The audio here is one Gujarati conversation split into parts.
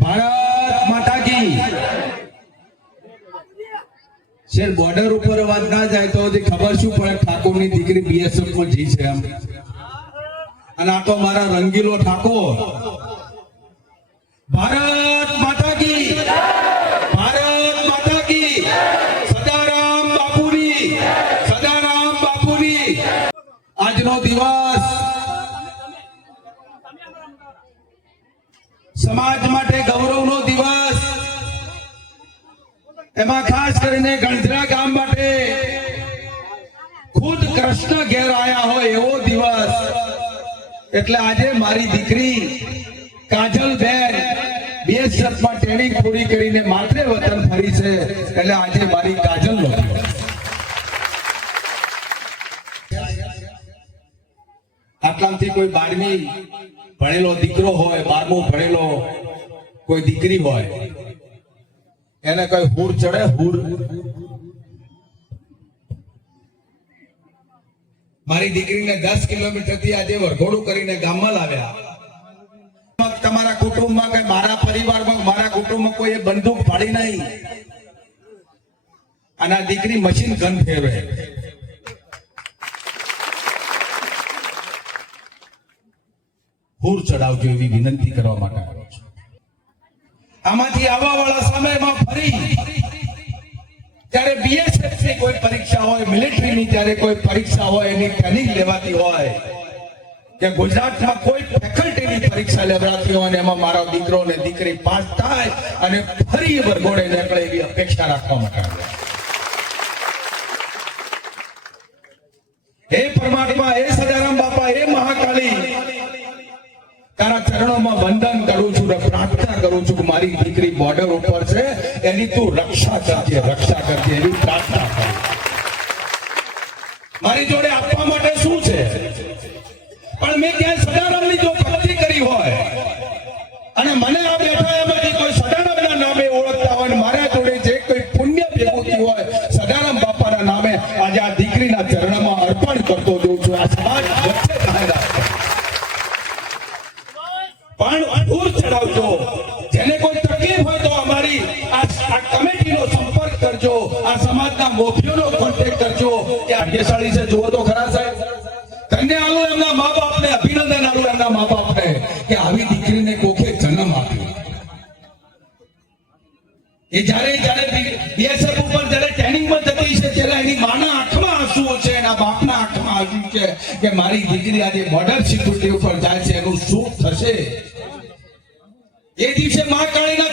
ભારત માતા કી. શેર બોર્ડર ઉપર વાત ના જાય તો ખબર શું પડે? ઠાકોરની દીકરી બીએસએફમાં જી છે એમ. અને આ તો મારા રંગીલો ઠાકોર. ભારત માતા કી. ભારત માતા કી. સદારામ બાપુની. સદારામ બાપુની. આજનો દિવસ સમાજ માટે ગૌરવનો દિવસ. એમાં ખાસ કરીને ગણધરા ગામ માટે ખુદ કૃષ્ણ ઘેર આયા હોય એવો દિવસ. એટલે આજે મારી દીકરી કાજલ બેન બીએસએફમાં ટ્રેનિંગ પૂરી કરીને માત્ર વતન ફરી છે. એટલે આજે મારી કાજલ નો આટલામાંથી કોઈ બારમી ભણેલો દીકરો હોય, બારમું ભણેલો કોઈ દીકરી હોય, એને કઈ હુર ચડે? હુર. મારી દીકરીને દસ કિલોમીટરથી આજે વરઘોડું કરીને ગામમાં લાવ્યા. તમારા કુટુંબમાં કે મારા પરિવારમાં, મારા કુટુંબમાં કોઈ બંદૂક ફાડી નહીં. અને દીકરી મશીન ગન ફેરવે. હુર ચડાવજો એવી વિનંતી કરવા માટે આવ્યો છું. આમાંથી આવવા વાળા સમયમાં ફરી, જ્યારે બીએસએફની કોઈ પરીક્ષા હોય મિલિટરી ની જ્યારે કોઈ પરીક્ષા હોય, એની ટ્રેનિંગ લેવાતી હોય, કે ગુજરાતના કોઈ ફેકલ્ટીની પરીક્ષા લેવડાતી હોય, અને એમાં મારો દીકરો ને દીકરી પાસ થાય, અને ફરી એ વરઘોડે નીકળે એવી અપેક્ષા રાખવા માટે આવ્યા હે પરમાત્મા હે સદારામ બાપા હે મહાકાળી તારા ચરણોમાં વંદન કરું છું પ્રાર્થના કરું છું કે મારી દીકરી બોર્ડર ઉપર છે, એની તું રક્ષા કરજે રક્ષા કરજે, એવી પ્રાર્થના કરું. મારી જોડે આપવા માટે શું છે? પણ મેં ક્યાંય સદારામની જો ભક્તિ કરી હોય અને મને આ બેઠા એમાંથી કોઈ સદારામના નામે ઓળખતા હોય અને મારા જોડે જે કોઈ પુણ્ય ભેગું થયું હોય સદારામ બાપાના નામે આજે આ દીકરીના ચરણમાં અર્પણ કરતો જોઉં છું આ સમાજ વચ્ચે કાંઈ રાખતો પણ દૂર ચડાવજો જેને કોઈ તકલીફ હોય તો અમારી આ આ કમિટીનો સંપર્ક કરજો. આ સમાજના મોભીઓનો કોન્ટેક્ટ કરજો. કે ભાગ્યશાળી છે, જુઓ તો ખરા સાહેબ. ધન્ય આલો એમના મા બાપને અભિનંદન આલો એમના મા બાપને કે આવી દીકરીને કોકે જન્મ આપ્યો. એ જ્યારે જ્યારે બીએસએફ ઉપર, જ્યારે ટ્રેનિંગમાં જતી છે, ત્યારે એની માના આંખમાં આંસુઓ છે, એના બાપના આંખમાં આંસુ છે, કે મારી દીકરી આજે બોર્ડર સિક્યુરિટી ઉપર જાય છે, એનું શું થશે? એ દિવસે મા કાળીના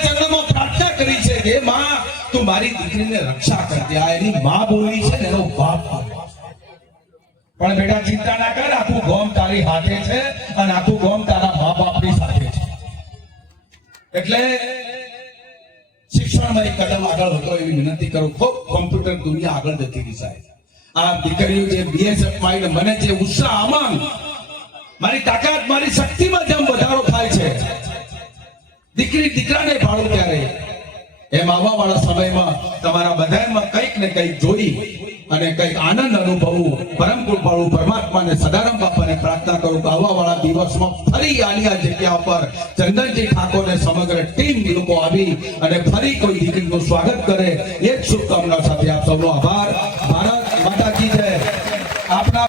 કે, મા, તું મારી દીકરીને રક્ષા કરજે. આ એની માં બોલી છે ને, એનો બાપ પણ બેટા, ચિંતા ના કર આખું ગોમ તારી હાથે છે અને આખું ગોમ તારા મા બાપની સાથે છે. એટલે શિક્ષણમાં એક કદમ આગળ વધો એવી વિનંતી કરું. ખૂબ કોમ્પ્યુટર દુનિયા આગળ જતી રહી સાહેબ. આ દીકરીઓ જે બીએસએફમાં મને જે ઉત્સાહ આમાં મારી તાકાત, મારી શક્તિમાં જેમ વધારો થાય છે. દીકરી, દીકરાને ભાડું ત્યારે એમ આવવા વાળા સમયમાં તમારા બધામાં કંઈક ને કંઈક જોઈ અને કંઈક આનંદ અનુભવવું, પરમ કૃપાળુ પરમાત્માને સદારામ બાપાને પ્રાર્થના કરું કે આવવા વાળા દિવસમાં ફરી આની જગ્યા પર ચંદનજી ઠાકોર ને સમગ્ર ટીમ લોકો આવી અને ફરી કોઈ દીકરીનું સ્વાગત કરે. એ જ શુભકામના સાથે આપ સૌનો આભાર.